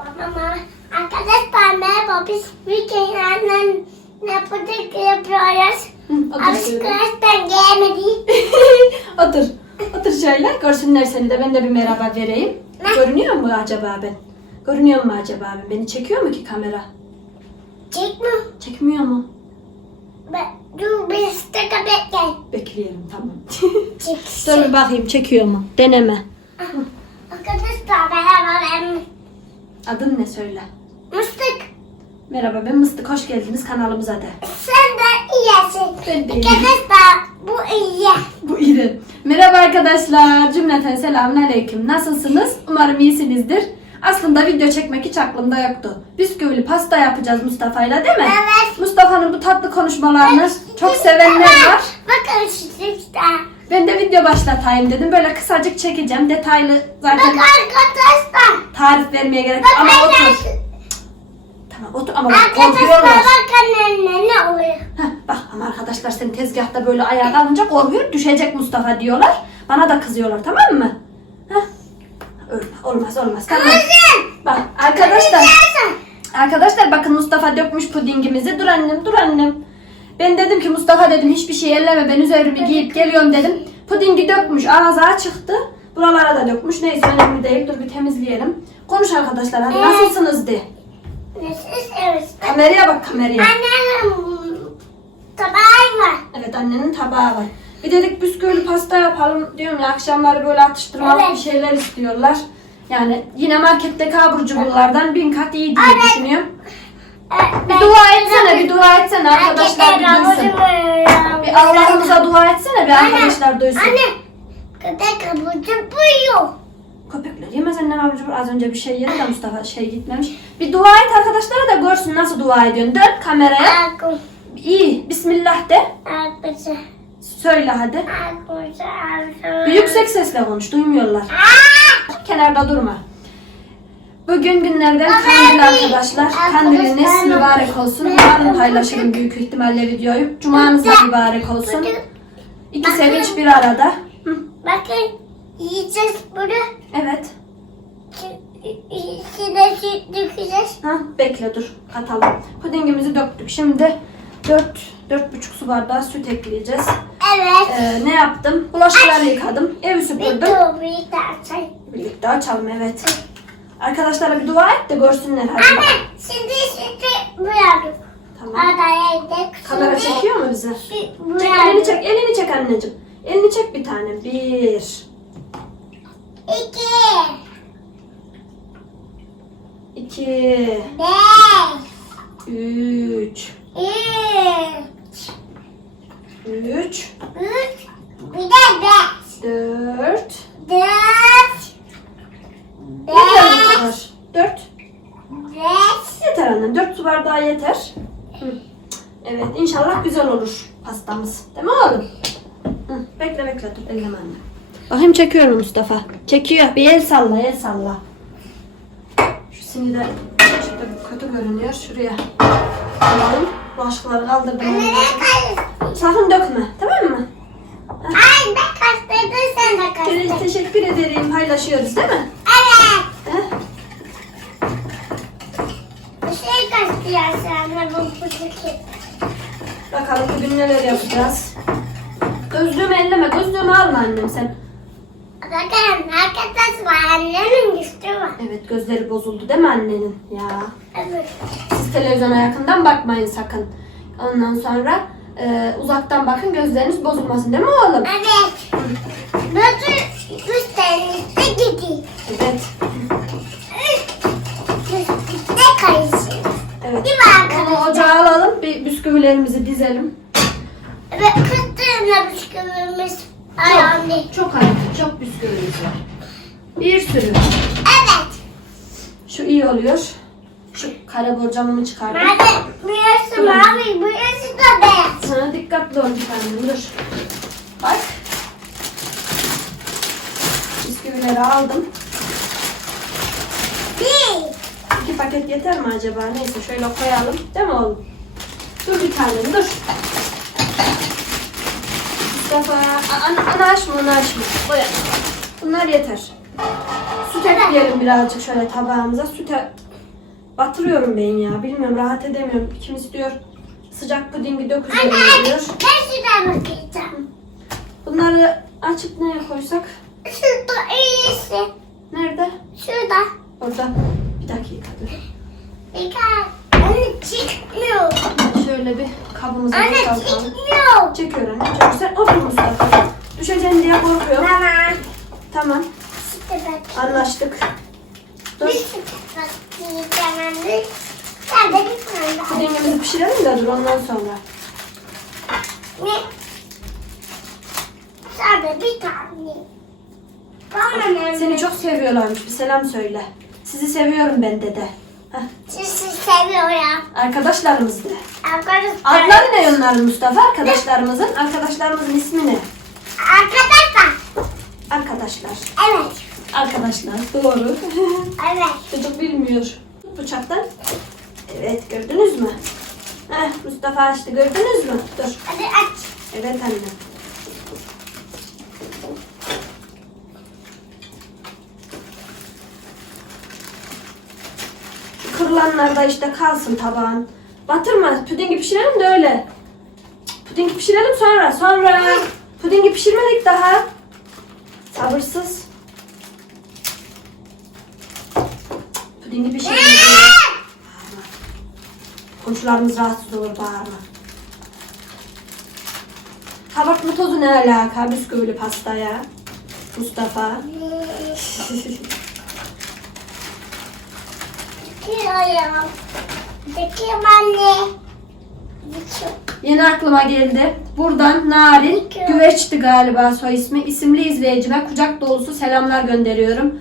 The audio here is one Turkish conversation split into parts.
Mama, arkadaşlar merhaba biz kere annem yapıyoruz. Hı, otur şöyle. Arkadaşlar gelmedi. otur. Otur şöyle. Görsünler seni de. Ben de bir merhaba vereyim. Ne? Görünüyor mu acaba ben? Görünüyor mu acaba ben? Beni çekiyor mu ki kamera? Çek mi? Çekmiyor mu? Ben, dur bir dakika bekle. Bekleyelim tamam. Çek. Dur bir bakayım çekiyor mu? Deneme. Arkadaşlar merhaba ben Adın ne söyle. Mıstık. Merhaba ben Mıstık. Hoş geldiniz kanalımıza de. Sen de iyisin. Ben de iyiyim. Arkadaşlar bu iyi. Bu iyi. Merhaba arkadaşlar. Cümleten selamun aleyküm. Nasılsınız? Umarım iyisinizdir. Aslında video çekmek hiç aklımda yoktu. Bisküvili pasta yapacağız Mustafa'yla değil mi? Evet. Mustafa'nın bu tatlı konuşmalarını çok sevenler var. Bakın şu. Ben de video başlatayım dedim. Böyle kısacık çekeceğim. Detaylı Bak zaten arkadaşlar. tarif vermeye gerek Bak yok. Ama otur. Tamam otur ama bak Arkadaşlar korkuyorlar. bak anne ne oluyor? Heh, bak ama arkadaşlar senin tezgahta böyle ayağa kalınca korkuyor. Düşecek Mustafa diyorlar. Bana da kızıyorlar tamam mı? Heh. Öyle, olmaz olmaz tamam. Kızım. Bak arkadaşlar. Arkadaşlar bakın Mustafa dökmüş pudingimizi. Dur annem dur annem. Ben dedim ki Mustafa dedim hiçbir şey elleme ben üzerimi giyip geliyorum dedim. Pudingi dökmüş ağza çıktı. Buralara da dökmüş. Neyse önemli değil. Dur bir temizleyelim. Konuş arkadaşlar hadi nasılsınız de. Kameraya bak kameraya. Annemin tabağı var. Evet annenin tabağı var. Bir dedik bisküvili pasta yapalım diyorum ya akşamları böyle atıştırmalık Evet. bir şeyler istiyorlar. Yani yine marketteki abur cuburlardan bin kat iyi diye düşünüyorum. Bir dua etsene, bir dua etsene arkadaşlar bir duysun. Bir Allah'ımıza dua etsene bir arkadaşlar duysun. Anne. Köpek kabucu buyuyor. Köpekler yemez annem abur cubur. Az önce bir şey yedi de Mustafa şey gitmemiş. Bir dua et arkadaşlara da görsün nasıl dua ediyorsun. Dön kameraya. İyi. Bismillah de. Söyle hadi. Bir yüksek sesle konuş. Duymuyorlar. Kenarda durma. Bugün günlerden kandil arkadaşlar. Kandiliniz mübarek olsun. Yarın paylaşırım büyük ihtimalle videoyu. Cumanız da mübarek olsun. İki sevinç bir arada. Hı, Bakın. Yiyeceğiz bunu. Evet. İçine süt dökeceğiz. Ha, bekle dur. Katalım. Pudingimizi döktük. Şimdi 4 4,5 su bardağı süt ekleyeceğiz. Evet. Ee, ne yaptım? Bulaşıkları yıkadım. Evi süpürdüm. dur bir daha çay. Birlikte açalım evet. Arkadaşlara bir dua et de görsünler hadi. Anne şimdi sütü bıraktık. Tamam. Adaya yedik. Kamera Şimdi çekiyor mu bizi? Çek elini çek, elini çek anneciğim. Elini çek bir tane. Bir, İki. iki, Beş. üç, Üç. üç, Üç. Bir de beş. Dört. Yeter bu Beş. kadar. Dört. Beş. Yeter anne. Dört su bardağı yeter. Hı. Evet inşallah güzel olur pastamız. Değil mi oğlum? Hı. Bekle bekle dur elleme anne. Bakayım çekiyor mu Mustafa? Çekiyor. Bir el salla el salla. Şu sini de kötü görünüyor. Şuraya alalım. Bulaşıkları kaldırdım. Anne? Sakın dökme. Tamam mı? Ay ben kaçtırdım sen de kaçtın. teşekkür ederim. Paylaşıyoruz değil mi? Evet. Heh. Bir şey kaçtı sen bu fıstık. Bakalım bugün neler yapacağız. Gözlüğümü elleme. Gözlüğümü alma annem sen. Bakın arkadaş var annemin güçlü var. Evet gözleri bozuldu değil mi annenin? Ya. Evet. Siz televizyona yakından bakmayın sakın. Ondan sonra e, uzaktan bakın gözleriniz bozulmasın değil mi oğlum? Evet. Nasıl üstlerinize gideyim. Evet. Üstte karışır. Evet. Değil mi Onu arkadaşlar? ocağa alalım. Bir bisküvilerimizi dizelim. Ve kıttığımla bisküvimiz ayağımda. Çok hayır. Çok bisküvimiz var. Bir sürü. Evet. Şu iyi oluyor. Şu kare borcamını çıkardım. Nerede? Burası mavi, burası da beyaz. Sana dikkatli ol tanem dur. Bak. Bisküvileri aldım. Bir. İki paket yeter mi acaba? Neyse şöyle koyalım. Değil mi oğlum? Dur bir tanem dur. Mustafa. Ana, ana açma onu açma. Koy. Bunlar yeter. Süt ekleyelim birazcık şöyle tabağımıza. Süt batırıyorum ben ya. Bilmiyorum rahat edemiyorum. Kim istiyor sıcak pudingi dök üzerine diyor. ben şuraya bakacağım. Bunları açıp neye koysak? Şurada iyisi. Nerede? Şurada. Orada. Bir dakika dur. Dikkat. Anne çıkmıyor. Şöyle bir kabımıza Anne boşaltalım. çıkmıyor. Çekiyor anne. Çek. Sen otur Mustafa. Düşeceksin diye korkuyorum. Tamam. İşte bak. Anlaştık. Bir Dur. sıkıntı yiyeceğim. Sen de bir tane daha. Pudingimizi pişirelim de dur ondan sonra. Ne? Sen de bir tane. Tamam Seni çok seviyorlarmış. Bir selam söyle. Sizi seviyorum ben dede. Heh. Sizi seviyorum. Arkadaşlarımız de. Arkadaşlar. Adları ne onların Mustafa? Arkadaşlarımızın. Arkadaşlarımızın ismi ne? Arkadaşlar. Arkadaşlar. Evet. Arkadaşlar. Doğru. Evet. Çocuk bilmiyor. Bıçaktan. Evet gördünüz mü? Heh, Mustafa açtı gördünüz mü? Dur. Hadi aç. Evet anne. Şu kırılanlar da işte kalsın tabağın. Batırma. Pudingi pişirelim de öyle. Pudingi pişirelim sonra. Sonra. Pudingi pişirmedik daha. Sabırsız. Pudingi. Bağırma. Komşularımız rahatsız olur bağırma. Kabartma tozu ne alaka bisküvili pastaya? Mustafa. Döküyorum. Döküyorum anne. Yeni aklıma geldi. Buradan Narin Güveç'ti galiba soy ismi. İsimli izleyicime kucak dolusu selamlar gönderiyorum.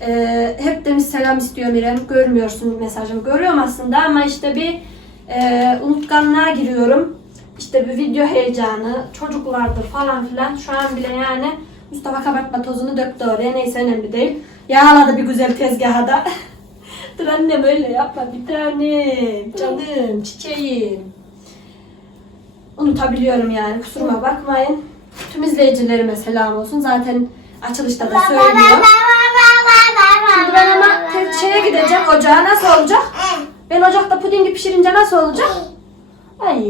Ee, hep demiş selam istiyorum İrem. Görmüyorsun mesajımı. Görüyorum aslında ama işte bir e, unutkanlığa giriyorum. İşte bir video heyecanı, çocuklardır falan filan. Şu an bile yani Mustafa kabartma tozunu döktü oraya. Neyse önemli değil. Yağladı bir güzel tezgaha Dur annem öyle yapma bir tanem. Canım, çiçeğim. Unutabiliyorum yani kusuruma bakmayın. Tüm izleyicilerime selam olsun. Zaten açılışta da söylüyor. Şimdi ben ama tek şeye gideceğim. Ocağa nasıl olacak? Ben ocakta pudingi pişirince nasıl olacak? Ay.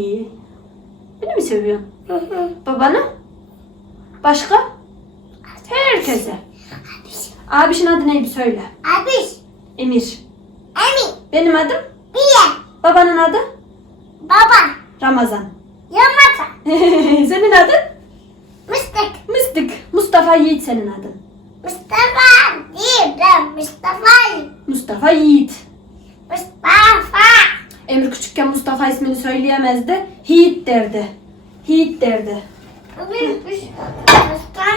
Beni mi seviyorsun? Babanı? Başka? Herkese. Abişin adı neydi söyle. Abi. Emir. Emin. Benim adım? Bir. Babanın adı? Baba. Ramazan. Yamaka. senin adın? Mıstık. Mıstık. Mustafa Yiğit senin adın. Mustafa. Değil. Ben Mustafa. Mustafa Yiğit. Mustafa. Emir küçükken Mustafa ismini söyleyemezdi. Yiğit derdi. Yiğit derdi. Mustafa.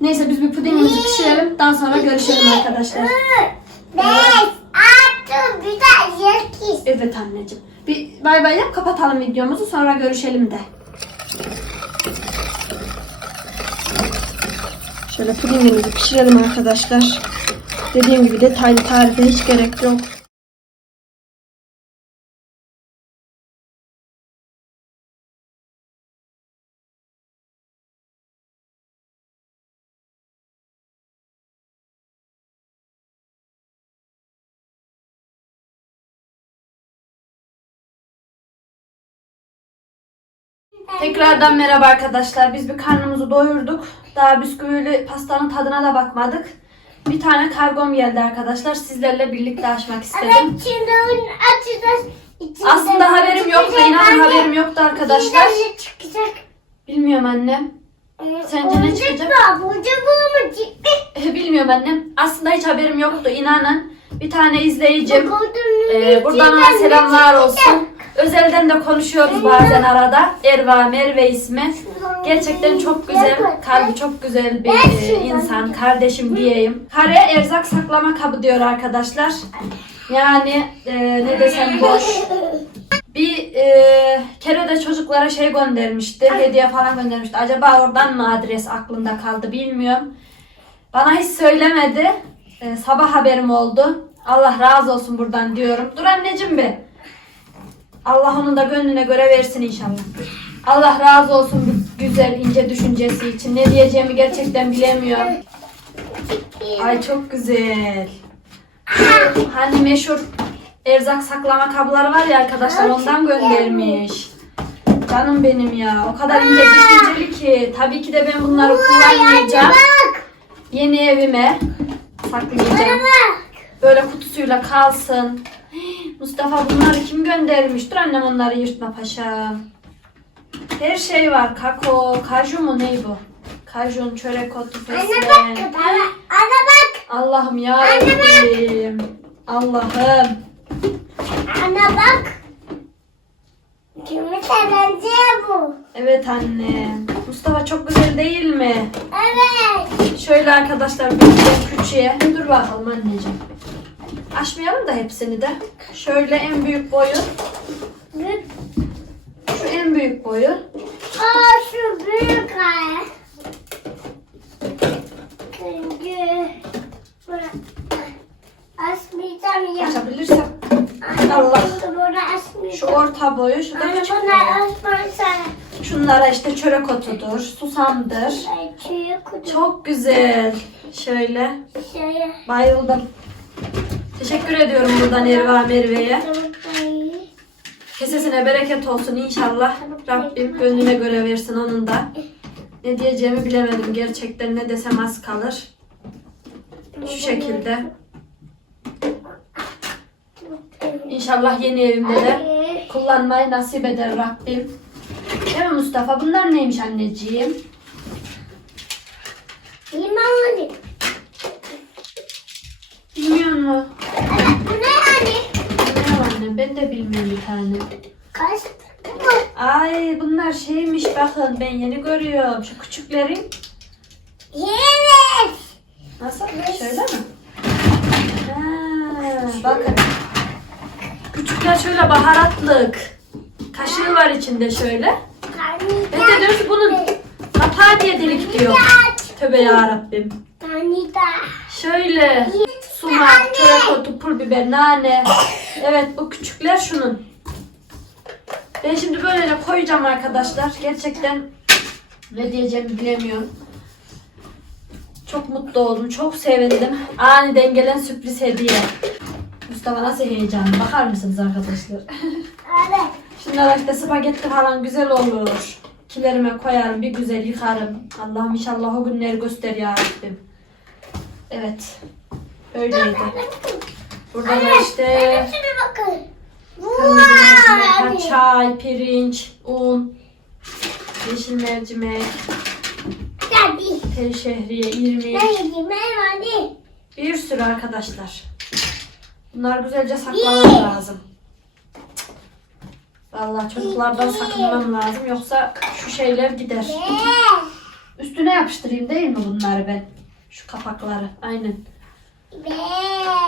Neyse biz bir pudingimizi pişirelim. Daha sonra görüşelim arkadaşlar. Beş. Bir de sekiz. Evet anneciğim. Bir bay bay yap kapatalım videomuzu sonra görüşelim de. Şöyle pudingimizi pişirelim arkadaşlar. Dediğim gibi detaylı tarife hiç gerek yok. Tekrardan merhaba arkadaşlar. Biz bir karnımızı doyurduk. Daha bisküvili pastanın tadına da bakmadık. Bir tane kargom geldi arkadaşlar. Sizlerle birlikte açmak istedim. Evet şimdi onu açacağız. İçinden Aslında haberim yoktu. çıkacak anne. haberim yoktu arkadaşlar. İçinden ne çıkacak? Bilmiyorum annem. Sence ne çıkacak? Bu mu çıktı? Bilmiyorum annem. Aslında hiç haberim yoktu. İnanın. Bir tane izleyicim. Ee, buradan ona selamlar olsun. Özelden de konuşuyoruz bazen arada. Erva, Merve ismi. Gerçekten çok güzel, kalbi çok güzel bir e, insan, kardeşim diyeyim. Kare erzak saklama kabı diyor arkadaşlar. Yani e, ne desem boş. Bir e, kere de çocuklara şey göndermişti, hediye falan göndermişti. Acaba oradan mı adres aklında kaldı bilmiyorum. Bana hiç söylemedi. E, sabah haberim oldu. Allah razı olsun buradan diyorum. Dur anneciğim bir. Allah onun da gönlüne göre versin inşallah. Allah razı olsun bu güzel ince düşüncesi için. Ne diyeceğimi gerçekten bilemiyorum. Ay çok güzel. Hani meşhur erzak saklama kabları var ya arkadaşlar ondan göndermiş. Canım benim ya. O kadar ince düşünceli ki. Tabii ki de ben bunları kullanmayacağım. Yeni evime saklayacağım. Böyle kutusuyla kalsın. Mustafa bunları kim göndermiş? Dur annem onları yırtma paşa. Her şey var. Kako, kaju mu ne bu? Kajun, çörek otu, Anne bak. fesleğen. Bana, Anne bak. Allah'ım ya Rabbim. Allah'ım. Anne bak. Kimin benziyor bu? Evet anne. Mustafa çok güzel değil mi? Evet. Şöyle arkadaşlar büyükten küçüğe. Dur bakalım anneciğim. Açmayalım da hepsini de. Şöyle en büyük boyu. Şu en büyük boyu. Aa şu büyük ay. Çünkü asmayacağım ya. Allah. Şu orta boyu. Şu da Anne küçük boyu. Şunlara işte çörek otudur. Susamdır. Çok güzel. Şöyle. Şöyle. Bayıldım. Teşekkür ediyorum buradan Erva Merve'ye. Kesesine bereket olsun inşallah. Rabbim gönlüne göre versin onun da. Ne diyeceğimi bilemedim. Gerçekten ne desem az kalır. Şu şekilde. İnşallah yeni evimde de kullanmayı nasip eder Rabbim. Değil mi Mustafa? Bunlar neymiş anneciğim? Limonlu. Bilmiyor? Anne bu ne yani? Bilmiyorum anne. Ben de bilmiyorum bir tane. Kaç? Ay bunlar şeymiş bakın ben yeni görüyorum. Şu küçüklerin. Evet. Nasıl? Şöyle mi? Ha, bakın. Küçükler şöyle baharatlık. Kaşığı var içinde şöyle. Ben de diyorum ki bunun kapağı diye delik diyor. Tövbe yarabbim. Şöyle sumak, çörek otu, pul biber, nane. Evet bu küçükler şunun. Ben şimdi böyle koyacağım arkadaşlar. Gerçekten ne diyeceğimi bilemiyorum. Çok mutlu oldum. Çok sevindim. Aniden gelen sürpriz hediye. Mustafa nasıl heyecanlı. Bakar mısınız arkadaşlar? Evet. Şunlara işte spagetti falan güzel olur. Kilerime koyarım, bir güzel yıkarım. Allah'ım inşallah o günleri göster ya Rabbim. Evet. Öyleydi. Burada da işte kırmızı çay, pirinç, un, yeşil mercimek, tel şehriye, irmik. Bir sürü arkadaşlar. Bunlar güzelce saklamam lazım. Vallahi çocuklardan sakınmam lazım. Yoksa şu şeyler gider. Üstüne yapıştırayım değil mi bunları ben? Şu kapakları. Aynen.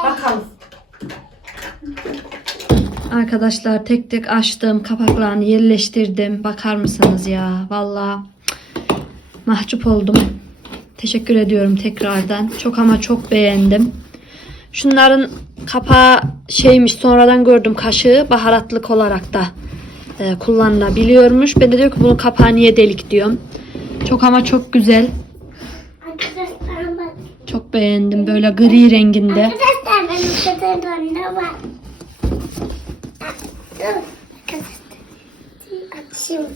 Bakalım. Arkadaşlar tek tek açtım. Kapaklarını yerleştirdim. Bakar mısınız ya? Vallahi mahcup oldum. Teşekkür ediyorum tekrardan. Çok ama çok beğendim. Şunların kapağı şeymiş sonradan gördüm kaşığı baharatlık olarak da e, kullanılabiliyormuş. Ben de diyor ki bunun kapağı niye delik diyorum. Çok ama çok güzel. Çok beğendim böyle gri renginde. Arkadaşlar benim telefonumda var. Açayım.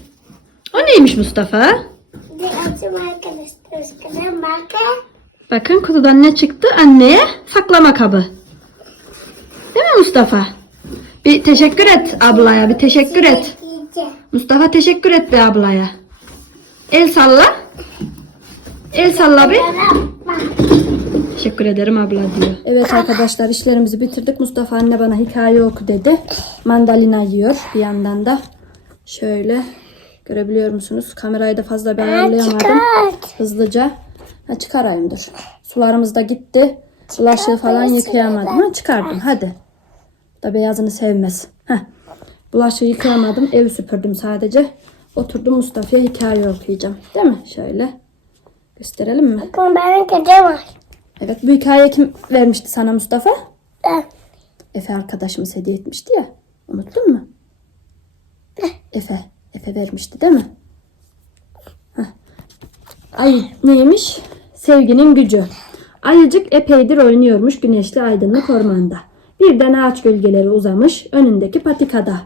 O neymiş Mustafa? Bir açayım arkadaşlar. Bakın. Bakın kutudan ne çıktı? Anneye saklama kabı. Değil mi Mustafa? Bir teşekkür et ablaya. Bir teşekkür et. Mustafa teşekkür et be ablaya. El salla. El salla bir. Teşekkür ederim abla diyor. Evet arkadaşlar işlerimizi bitirdik. Mustafa anne bana hikaye oku dedi. Mandalina yiyor bir yandan da. Şöyle görebiliyor musunuz? Kamerayı da fazla bir ayarlayamadım. Hızlıca. Ha, çıkarayım dur. Sularımız da gitti. Bulaşığı falan yıkayamadım. Ha, çıkardım hadi. Bu Da beyazını sevmez. Heh. Bulaşığı yıkayamadım. Evi süpürdüm sadece. Oturdum Mustafa'ya hikaye okuyacağım. Değil mi? Şöyle. Gösterelim mi? Benim kedi var. Evet bu hikaye kim vermişti sana Mustafa? Ben. Efe arkadaşımız hediye etmişti ya. Unuttun mu? Efe. Efe vermişti değil mi? Heh. Ay neymiş? Sevginin gücü. Ayıcık epeydir oynuyormuş güneşli aydınlık ormanda. Birden ağaç gölgeleri uzamış önündeki patikada.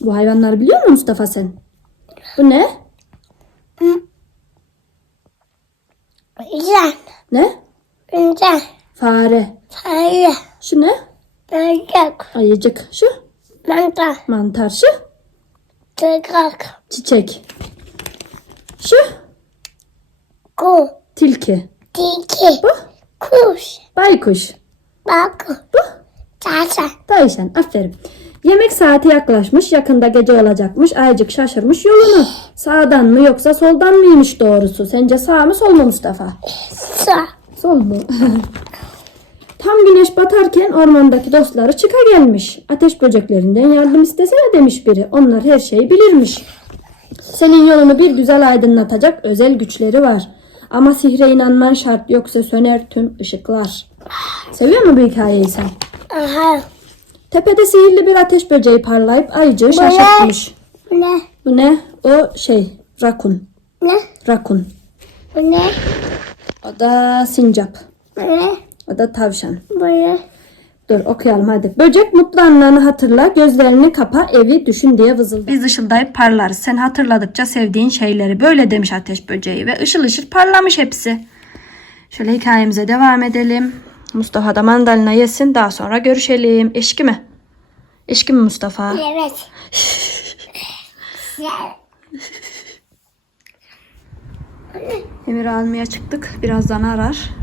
Bu hayvanları biliyor musun Mustafa sen? Bu ne? Güzel. Ne? Güzel. Fare. Hayır. Şu ne? Tırgak. Ayıcık. Şu? Mantar. Mantar. Şu? Tırgak. Çiçek. Şu? Ku. Tilki. Tiki. Bu? Kuş. Baykuş. Bak. Bu? Tata. Tavşan. Aferin. Yemek saati yaklaşmış. Yakında gece olacakmış. Ayıcık şaşırmış yolunu. Sağdan mı yoksa soldan mıymış doğrusu? Sence sağ mı sol mu Mustafa? Sa. Sol mu? Tam güneş batarken ormandaki dostları çıka gelmiş. Ateş böceklerinden yardım istesene demiş biri. Onlar her şeyi bilirmiş. Senin yolunu bir güzel aydınlatacak özel güçleri var. Ama sihre inanman şart yoksa söner tüm ışıklar. Seviyor musun bu hikayeyi sen? Aha. Tepede sihirli bir ateş böceği parlayıp ayıcığı şaşırtmış. Bu ne? Bu ne? O şey rakun. Ne? Rakun. Bu ne? O da sincap. Bu ne? O da tavşan. Ne? Dur okuyalım hadi. Böcek mutlu anlarını hatırla, gözlerini kapa, evi düşün diye vızıldı. Biz ışıldayıp parlarız. Sen hatırladıkça sevdiğin şeyleri. Böyle demiş ateş böceği ve ışıl ışıl parlamış hepsi. Şöyle hikayemize devam edelim. Mustafa da mandalina yesin daha sonra görüşelim. Eşki mi? Eşki mi Mustafa? Evet. Emir almaya çıktık. Birazdan arar.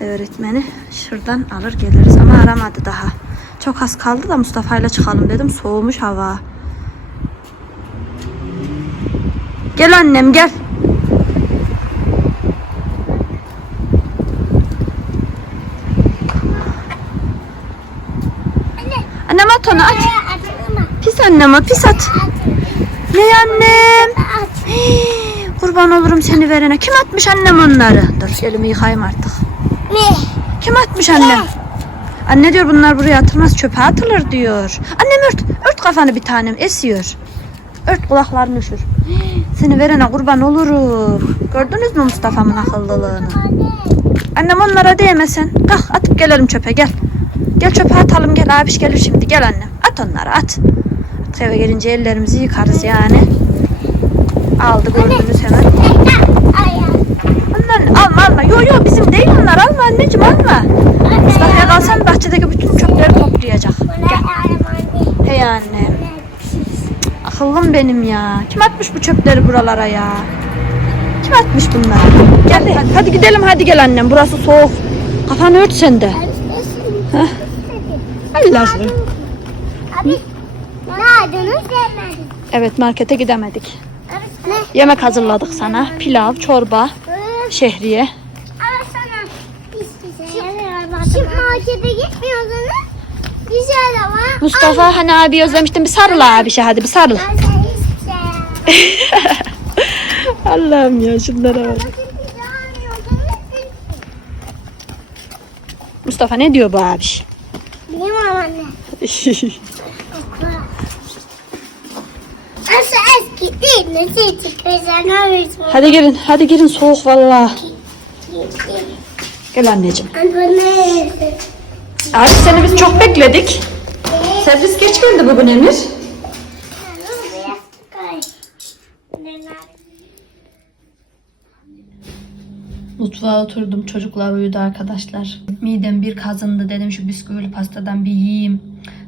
Öğretmeni şuradan alır geliriz ama aramadı daha. Çok az kaldı da Mustafa ile çıkalım dedim. Soğumuş hava. Gel annem gel. Annem at onu at. Pis annem o pis at. Ne annem? Hii, Kurban olurum seni verene. Kim atmış annem onları? Dur elimi yıkayayım artık. Ne? Kim atmış annem? Anne diyor bunlar buraya atılmaz çöpe atılır diyor. Annem ört. Ört kafanı bir tanem esiyor. Ört kulaklarını üşür. Seni verene kurban olurum. Gördünüz mü Mustafa'mın akıllılığını? Annem onlara değmesin. Kalk atıp gelelim çöpe gel. Gel çöpe atalım gel abiş gelir şimdi gel annem. At onları at. Artık eve gelince ellerimizi yıkarız yani. Aldı gördünüz hemen. Alma alma. Yo yo bizim değil onlar alma anneciğim alma. Mustafa'ya kalsan bahçedeki bütün çöpleri toplayacak. Gel. Hey anne. Akıllım benim ya. Kim atmış bu çöpleri buralara ya? Kim atmış bunları? Gel hadi, hadi gidelim hadi gel annem. Burası soğuk. Kafanı ört sen de. Allah aşkına. Abi adını? Evet markete gidemedik. Yemek hazırladık sana. Pilav, çorba, şehriye. Ama sana pis pis Şimdi markete gitmiyordunuz. Güzel ama. Mustafa hani abi özlemiştim. Bir sarıl abi şey hadi bir sarıl. Allah'ım ya şunlara bak. Mustafa ne diyor bu abi? Bilmem anne. Nasıl eski değil mi? Çiçek güzel ne hadi girin hadi girin soğuk valla. Gel anneciğim. Anne. Abi seni biz çok bekledik. Servis geç geldi bugün Emir. Mutfağa oturdum. Çocuklar uyudu arkadaşlar. Midem bir kazındı dedim şu bisküvili pastadan bir yiyeyim.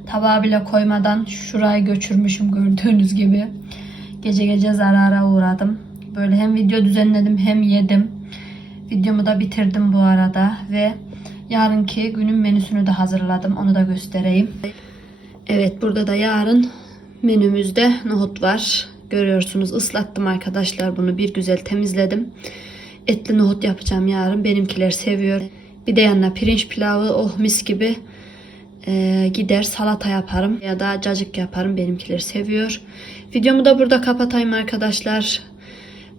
Tabağa bile koymadan şurayı göçürmüşüm gördüğünüz gibi. Gece gece zarara uğradım. Böyle hem video düzenledim hem yedim. Videomu da bitirdim bu arada ve yarınki günün menüsünü de hazırladım. Onu da göstereyim. Evet burada da yarın menümüzde nohut var. Görüyorsunuz ıslattım arkadaşlar bunu bir güzel temizledim. Etli nohut yapacağım yarın. Benimkiler seviyor. Bir de yanına pirinç pilavı oh mis gibi Ee, gider salata yaparım ya da cacık yaparım. Benimkiler seviyor. Videomu da burada kapatayım arkadaşlar.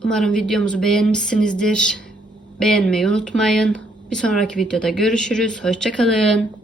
Umarım videomuzu beğenmişsinizdir. Beğenmeyi unutmayın. Bir sonraki videoda görüşürüz. Hoşçakalın.